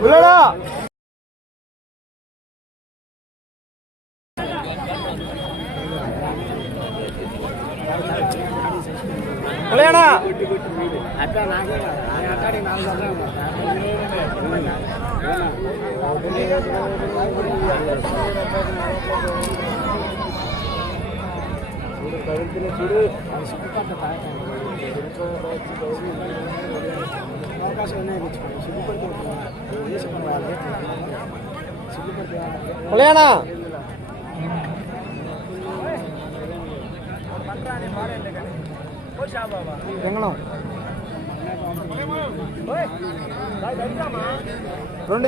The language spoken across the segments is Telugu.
పుల్లడా పుల్లడా పుల్లడా తెంగళం రెండు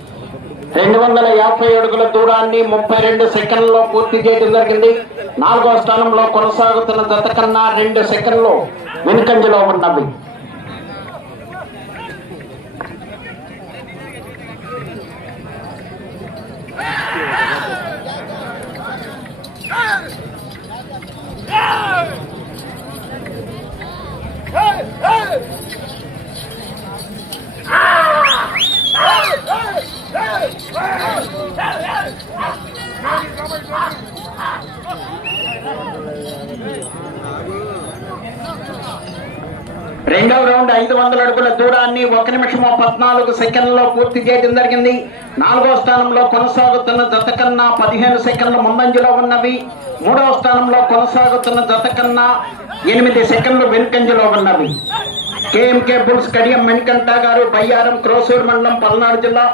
రెండు వందల యాభై అడుగుల దూరాన్ని ముప్పై రెండు సెకండ్లలో పూర్తి చేయడం జరిగింది. నాలుగో స్థానంలో కొనసాగుతున్న జత కన్నా రెండు సెకండ్లు వెనుకంజలో ఉన్నవి రెండవ రౌండ్ ఐదు వందల అడుగుల దూరాన్ని ఒక నిమిషము పద్నాలుగు సెకండ్లలో పూర్తి చేయడం జరిగింది. నాలుగో స్థానంలో కొనసాగుతున్న జత కన్నా పదిహేను సెకండ్ల ముందంజలో ఉన్నవి. మూడవ స్థానంలో కొనసాగుతున్న జత కన్నా ఎనిమిది సెకండ్లు వెనుకంజలో ఉన్నవి. కేఎంకే బుల్స్ కడియం మణికంఠ గారు బయ్యారం క్రోసూరు మండలం పల్నాడు జిల్లా.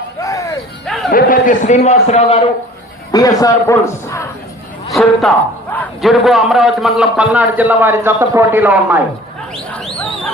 భూపతి శ్రీనివాసరావు గారు బిఎస్ఆర్ బుల్స్ సుల్తా జిడుగు అమరావతి మండలం పల్నాడు జిల్లా వారి జత పోటీలో ఉన్నాయి.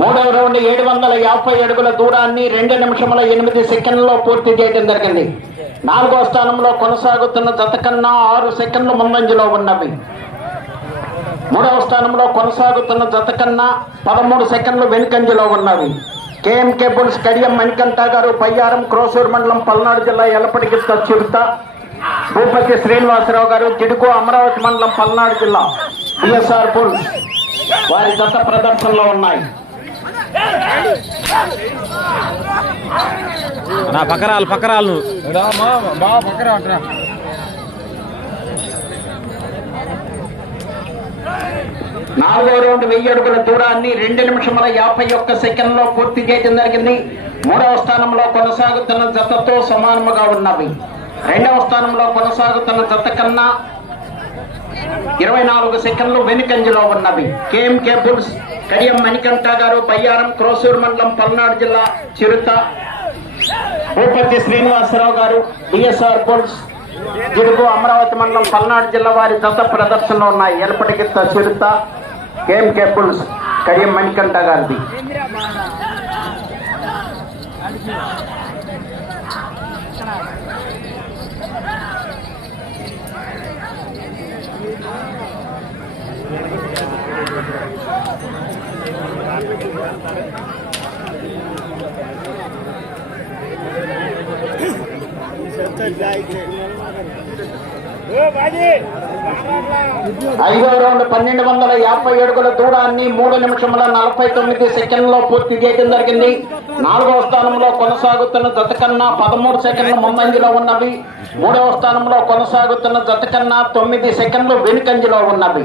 మూడవ రౌండ్ ఏడు వందల యాభై అడుగుల దూరాన్ని రెండు నిమిషముల ఎనిమిది సెకండ్లలో పూర్తి చేయడం జరిగింది. నాలుగో స్థానంలో కొనసాగుతున్న జత కన్నా ఆరు సెకండ్లు ముందంజలో ఉన్నవి. మూడవ స్థానంలో కొనసాగుతున్న జత కన్నా పదమూడు సెకండ్లు వెనుకంజలో ఉన్నవి. కేఎంకే బుల్స్ కడియం మణికంఠ గారు పయ్యారం క్రోసూరు మండలం పల్నాడు జిల్లా ఎలపటికి చిరుత భూపతి శ్రీనివాసరావు గారు జిడుకు అమరావతి మండలం పల్నాడు జిల్లా. BSR bulls. వారి జత ప్రదర్శనలో ఉన్నాయి. నా పక్క రాలు పక్క రాలు నువ్వు బాగా పక్కన అంటారా నాలుగో రౌండ్ వెయ్యి అడుగుల దూరాన్ని రెండు నిమిషముల యాభై ఒక్క సెకండ్లో పూర్తి చేయడం జరిగింది. మూడవ స్థానంలో కొనసాగుతున్న జతతో సమానముగా ఉన్నవి. రెండవ స్థానంలో కొనసాగుతున్న జత కన్నా ఇరవై నాలుగు సెకండ్లు వెనుకంజలో ఉన్నవి. కేఎంకే బుల్స్ కడియం మణికంఠ గారు బయ్యారం క్రోసూరు మండలం పల్నాడు జిల్లా చిరుత. భూపతి శ్రీనివాసరావు గారు డిఎస్ఆర్ బుల్స్ జిడుగు అమరావతి మండలం పల్నాడు జిల్లా వారి దత్త ప్రదర్శనలో ఉన్నాయి. ఎలపటికి చిరుత కేఎంకే పుల్స్ కడియం మణికంఠ గారిది. ఐదో రౌండ్ పన్నెండు వందల యాభై అడుగుల దూరాన్ని మూడు నిమిషముల నలభై తొమ్మిది సెకండ్లో పూర్తి చేయడం జరిగింది. నాలుగవ స్థానంలో కొనసాగుతున్న జత కన్నా పదమూడు సెకండ్లు ముందంజలో ఉన్నవి. మూడవ స్థానంలో కొనసాగుతున్న జత కన్నా తొమ్మిది సెకండ్లు వెనుకంజలో ఉన్నవి.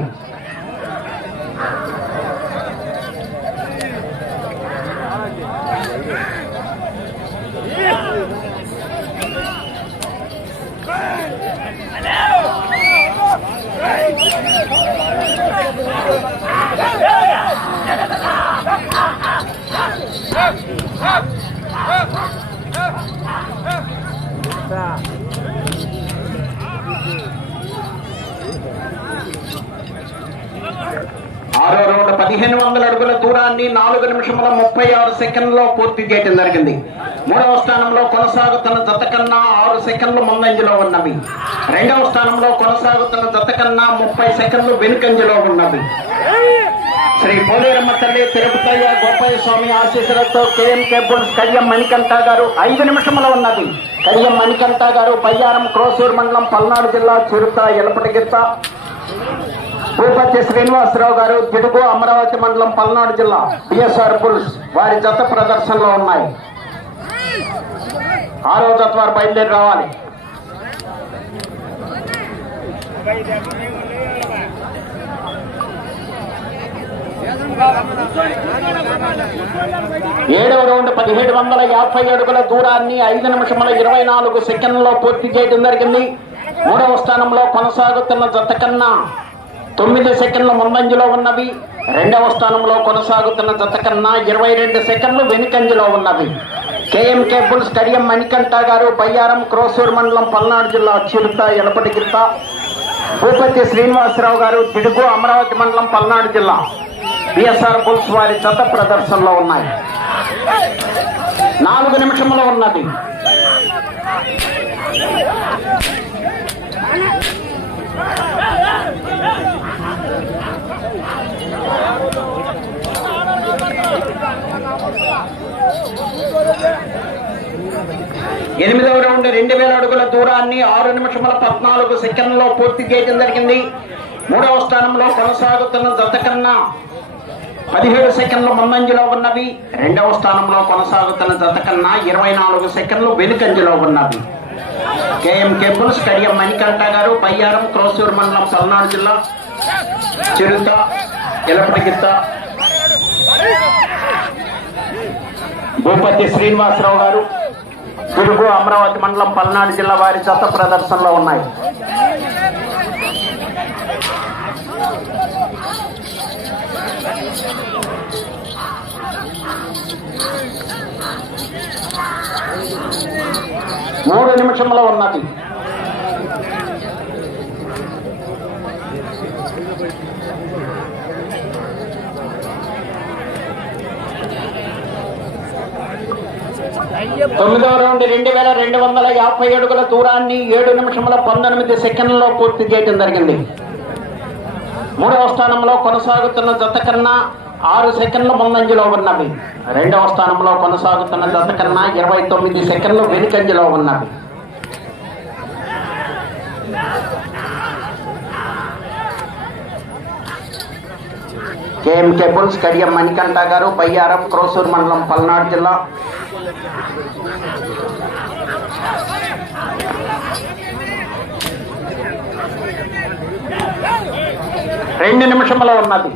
పదిహేను వందల అడుగుల దూరాన్ని నాలుగు నిమిషముల ముప్పై ఆరు సెకండ్లో పూర్తి చేయడం జరిగింది. మూడవ స్థానంలో కొనసాగుతున్న జత కన్నా ఆరు సెకండ్లు ముందంజలో ఉన్నవి. రెండవ స్థానంలో కొనసాగుతున్న జత కన్నా ముప్పై సెకండ్లు వెనుకంజలో ఉన్నవి. శ్రీ పోలేరమ్మ తల్లి తిరుపతయ్య గోపాయ స్వామి ఆశీస్సులతో కేఎం కేబుల్స్ కయ్యం మణికంఠ గారు ఐదు నిమిషముల ఉన్నది. కయ్యం మణికంఠ గారు బయ్యారం క్రోసూరు మండలం పల్నాడు జిల్లా చిరుత ఎలపటిగిత్త భూపతి శ్రీనివాసరావు గారు గిడుగు అమరావతి మండలం పల్నాడు జిల్లా బిఎస్ఆర్ బుల్స్ వారి జత ప్రదర్శనలో ఉన్నాయి. ఆరో జత వారు బయలుదేరి రావాలి. ఏడవ రౌండ్ పదిహేడు వందల యాభై అడుగుల దూరాన్ని ఐదు నిమిషముల ఇరవై నాలుగు సెకండ్లలో పూర్తి చేయడం జరిగింది. మూడవ స్థానంలో కొనసాగుతున్న జత కన్నా తొమ్మిది సెకండ్ల ముందంజలో ఉన్నవి. రెండవ స్థానంలో కొనసాగుతున్న జత కన్నా ఇరవై రెండు సెకండ్లు వెనుకంజలో ఉన్నవి. కేఎంకే బుల్స్ కడియం మణికంఠ గారు బయ్యారం క్రోసూరు మండలం పల్నాడు జిల్లా చిరుత ఎలపటిగిత్త భూపతి శ్రీనివాసరావు గారు తిడుగు అమరావతి మండలం పల్నాడు జిల్లా. బిఎస్ఆర్ బుల్స్ వారి చెత్త ప్రదర్శనలో ఉన్నాయి. నాలుగు నిమిషంలో ఉన్నది. ఎనిమిదవ రౌండ్ రెండు వేల అడుగుల దూరాన్ని ఆరు నిమిషముల పద్నాలుగు సెకండ్లో పూర్తి చేయడం జరిగింది. మూడవ స్థానంలో కొనసాగుతున్న జత కన్నా పదిహేడు సెకండ్లు ముందంజలో ఉన్నవి. రెండవ స్థానంలో కొనసాగుతున్న జత కన్నా ఇరవై నాలుగు సెకండ్లు వెనుకంజలో ఉన్నవి. కేఎం కేబుల్స్ కడియం మణికంఠ గారు బయ్యారం క్రోసూరు మండలం పల్నాడు జిల్లా చిరుత ఎలపడిగిత్త భూపతి శ్రీనివాసరావు గారు. ఇదిగో అమరావతి మండలం పల్నాడు జిల్లా వారి చెత్త ప్రదర్శనలో ఉన్నాయి. మూడు నిమిషంలో ఉన్నది. తొమ్మిదవ రౌండ్ రెండు వేల రెండు వందల యాభై అడుగుల దూరాన్ని ఏడు నిమిషముల పంతొమ్మిది సెకండ్లలో పూర్తి చేయడం జరిగింది. మూడవ స్థానంలో కొనసాగుతున్న జత కన్నా ఆరు సెకండ్లు ముందంజలో ఉన్నవి. రెండవ స్థానంలో కొనసాగుతున్న జత కన్నా ఇరవై తొమ్మిది సెకండ్లు వెనుకంజలో ఉన్నవి. కేఎం కేబుల్స్ కడియం మణికంఠ గారు బయ్యారం క్రోసూరు మండలం పల్నాడు జిల్లా. రెండు నిమిషముల ఉన్నది.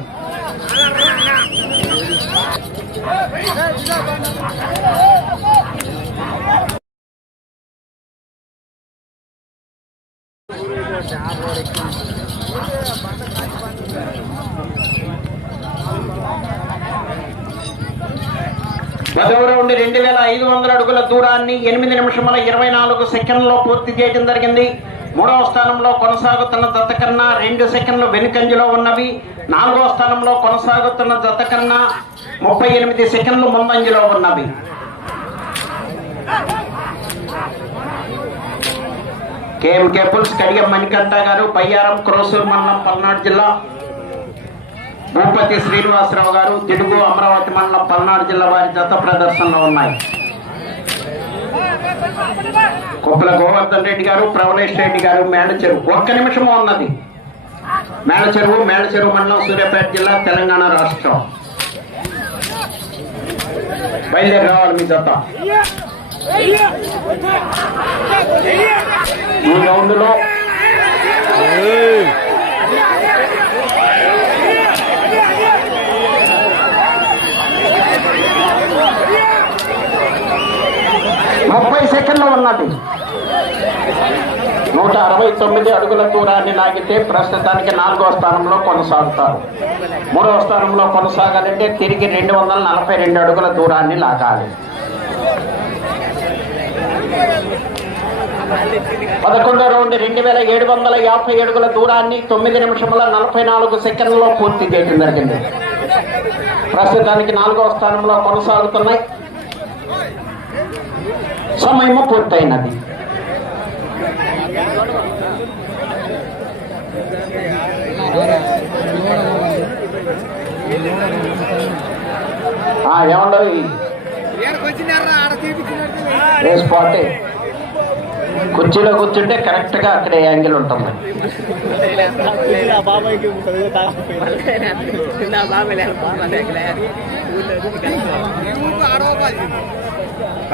పదవ రౌండ్ రెండు వేల ఐదు వందల అడుగుల దూరాన్ని ఎనిమిది నిమిషముల ఇరవై నాలుగు సెకండ్లో పూర్తి చేయడం జరిగింది. మూడవ స్థానంలో కొనసాగుతున్న జత కన్నా రెండు సెకండ్లు వెనుకంజలో ఉన్నవి. నాలుగవ స్థానంలో కొనసాగుతున్న జత కన్నా ముప్పై ఎనిమిది సెకండ్లు ముందంజలో ఉన్నవి. కేఎం కేపుల్స్ కడియం మణికంఠ గారు బయ్యారం క్రోసూరు మండలం పల్నాడు జిల్లా. భూపతి శ్రీనివాసరావు గారు తెలుగు అమరావతి మండలం పల్నాడు జిల్లా వారి జత ప్రదర్శనలో ఉన్నాయి. కుప్పల గోవర్ధన్ రెడ్డి గారు ప్రవణేష్ రెడ్డి గారు మేడచెరువు ఒక్క నిమిషం ఉన్నది. మేడచెరువు మేడచెరువు మండలం సూర్యాపేట జిల్లా తెలంగాణ రాష్ట్రం. బయలుదేరి రావాలి మీ జత. ఈ రౌండ్లో. ప్రశ్న ఉన్నది. నూట అరవై తొమ్మిది అడుగుల దూరాన్ని లాగితే ప్రస్తుతానికి నాలుగో స్థానంలో కొనసాగుతారు. మూడో స్థానంలో కొనసాగాలంటే తిరిగి రెండు వందల నలభై రెండు అడుగుల దూరాన్ని లాగాలి. పదకొండో రౌండ్ రెండు వేల ఏడు వందల యాభై అడుగుల దూరాన్ని తొమ్మిది నిమిషముల నలభై నాలుగు సెకండ్లలో పూర్తి చేయడం జరిగింది. ప్రస్తుతానికి నాలుగో స్థానంలో కొనసాగుతున్నాయి. సమయము పూర్తయినది. ఆ, ఏ స్పాట్? కుర్చీలో కూర్చుంటే కరెక్ట్గా అక్కడ యాంగిల్ ఉంటుంది.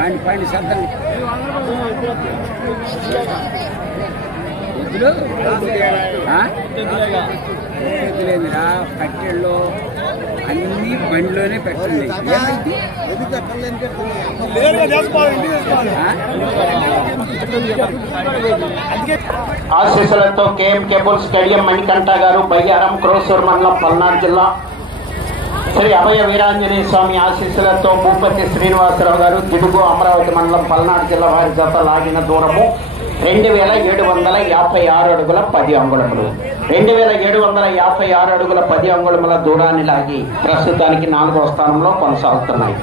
పండి పండి శబ్దం. లేదురా కట్టెళ్ళు అన్ని బండిలోనే పెట్టండి. ఆశీస్సులతో కేఎం కేబుల్ స్టేడియం మణికంఠ గారు బయ్యారం క్రోసూర్ మండలం పల్నాడు జిల్లా శ్రీ అభయ వీరాంజనేయ స్వామి ఆశీస్సులతో భూపతి శ్రీనివాసరావు గారు దిడుగు అమరావతి మండలం పల్నాడు జిల్లా వారి జత లాగిన దూరము రెండు వేల ఏడు వందల యాభై ఆరు అడుగుల పది అంగుళములు. రెండు వేల ఏడు వందల యాభై ఆరు అడుగుల పది అంగుళముల దూరాన్ని లాగి ప్రస్తుతానికి నాలుగో స్థానంలో కొనసాగుతున్నాయి.